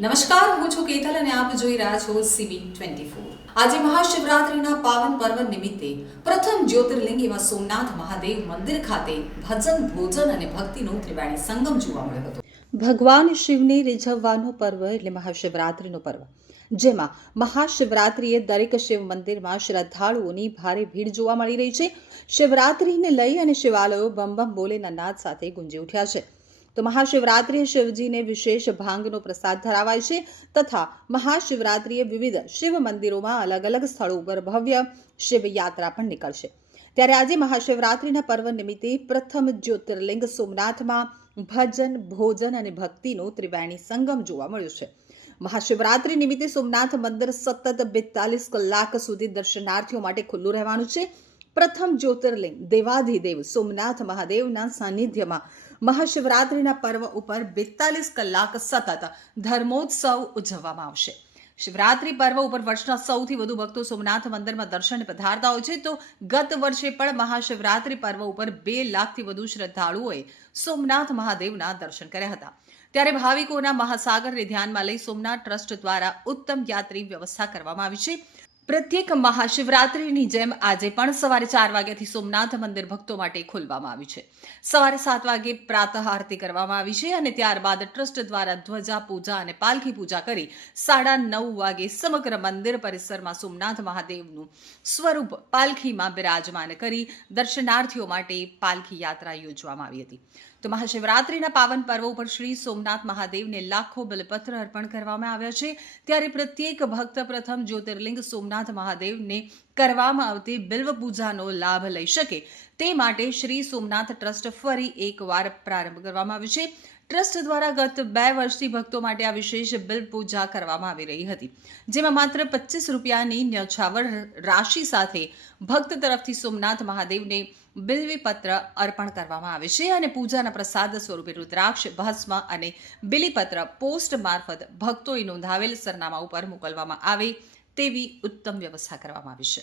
નમસ્કાર, હું છું કેતલ અને આપ જોઈ રહ્યા છો સીબી ટ્વેન્ટી આજે મહાશિવરાત્રિના પાવન પર્વ નિમિત્તે પ્રથમ જ્યોતિર્લિંગ એવા સોમનાથ મહાદેવ મંદિર ખાતે ભજન, ભોજન અને ભક્તિનો ત્રિવેણી સંગમ જોવા મળ્યો હતો. ભગવાન શિવને રીઝવવાનો પર્વ એટલે મહાશિવરાત્રિનો પર્વ. જેમાં મહાશિવરાત્રિએ દરેક શિવ મંદિરમાં શ્રદ્ધાળુઓની ભારે ભીડ જોવા મળી રહી છે. શિવરાત્રિને લઈ અને શિવાલયો બમ બમ બોલેના નાદ સાથે ગુંજી ઉઠ્યા છે. તો મહાશિવરાત્રિએ શિવજીને વિશેષ ભાંગનો પ્રસાદ ધરાવાય છે તથા મહાશિવરાત્રિએ વિવિધ શિવ મંદિરોમાં અલગ અલગ સ્થળો ઉપર ભવ્ય શિવયાત્રા પણ નીકળશે. ત્યારે આજે મહાશિવરાત્રિના પર્વ નિમિત્તે પ્રથમ જ્યોતિર્લિંગ સોમનાથમાં ભજન, ભોજન અને ભક્તિનો ત્રિવેણી સંગમ જોવા મળ્યો છે. મહાશિવરાત્રિ નિમિત્તે સોમનાથ મંદિર સતત બેતાલીસ કલાક સુધી દર્શનાર્થીઓ માટે ખુલ્લું રહેવાનું છે. પ્રથમ જ્યોતિર્લિંગ, દેવાધિદેવ, સોમનાથ મહાદેવના સાનિધ્યમાં મહાશિવરાત્રિના પર્વ ઉપર બેતાલીસ કલાક સતત ધર્મોત્સવ ઉજવવામાં આવશે. શિવરાત્રિ પર્વ ઉપર વર્ષના સૌથી વધુ ભક્તો સોમનાથ મંદિરમાં દર્શન પધારતા હોય છે, તો ગત વર્ષે પણ મહાશિવરાત્રિ પર્વ ઉપર બે લાખથી વધુ શ્રદ્ધાળુઓએ સોમનાથ મહાદેવના દર્શન કર્યા હતા. ત્યારે ભાવિકોના મહાસાગરને ધ્યાનમાં લઈ સોમનાથ ટ્રસ્ટ દ્વારા ઉત્તમ યાત્રી વ્યવસ્થા કરવામાં આવી છે. પ્રત્યેક મહાશિવરાત્રિની જેમ આજે પણ સવારે ચાર વાગ્યાથી સોમનાથ મંદિર ભક્તો માટે ખોલવામાં આવ્યું છે. સવારે સાત વાગે પ્રાતઃ આરતી કરવામાં આવી છે અને ત્યારબાદ ટ્રસ્ટ દ્વારા ધ્વજા, પૂજા અને પાલખી પૂજા કરી સાડા નવ વાગે સમગ્ર મંદિર પરિસરમાં સોમનાથ મહાદેવનું સ્વરૂપ પાલખીમાં બિરાજમાન કરી દર્શનાર્થીઓ માટે પાલખી યાત્રા યોજવામાં આવી હતી. તો મહાશિવરાત્રિના પાવન પર્વ ઉપર શ્રી સોમનાથ મહાદેવને લાખો બલપત્ર અર્પણ કરવામાં આવ્યા છે. ત્યારે પ્રત્યેક ભક્ત પ્રથમ જ્યોતિર્લિંગ સોમનાથ મહાદેવને કરવામાં આવતી બિલ્વ પૂજાનો લાભ લઈ શકે. તે માટે શ્રી સોમનાથ ટ્રસ્ટ ફરી એકવાર પ્રારંભ કરવામાં આવ્યો છે. ટ્રસ્ટ દ્વારા ગત બે વર્ષથી ભક્તો માટે આ વિશેષ બિલ પૂજા કરવામાં આવી રહી હતી. જેમાં માત્ર પચીસ રૂપિયાની ન્યછાવર રાશિ સાથે ભક્ત તરફથી સોમનાથ મહાદેવને બિલ્વી પત્ર અર્પણ કરવામાં આવે છે અને પૂજાના પ્રસાદ સ્વરૂપે રુદ્રાક્ષ, ભસ્મ અને બિલીપત્ર પોસ્ટ મારફત ભક્તોએ નોંધાવેલ સરનામા ઉપર મોકલવામાં આવે તેવી ઉત્તમ વ્યવસ્થા કરવામાં આવી છે.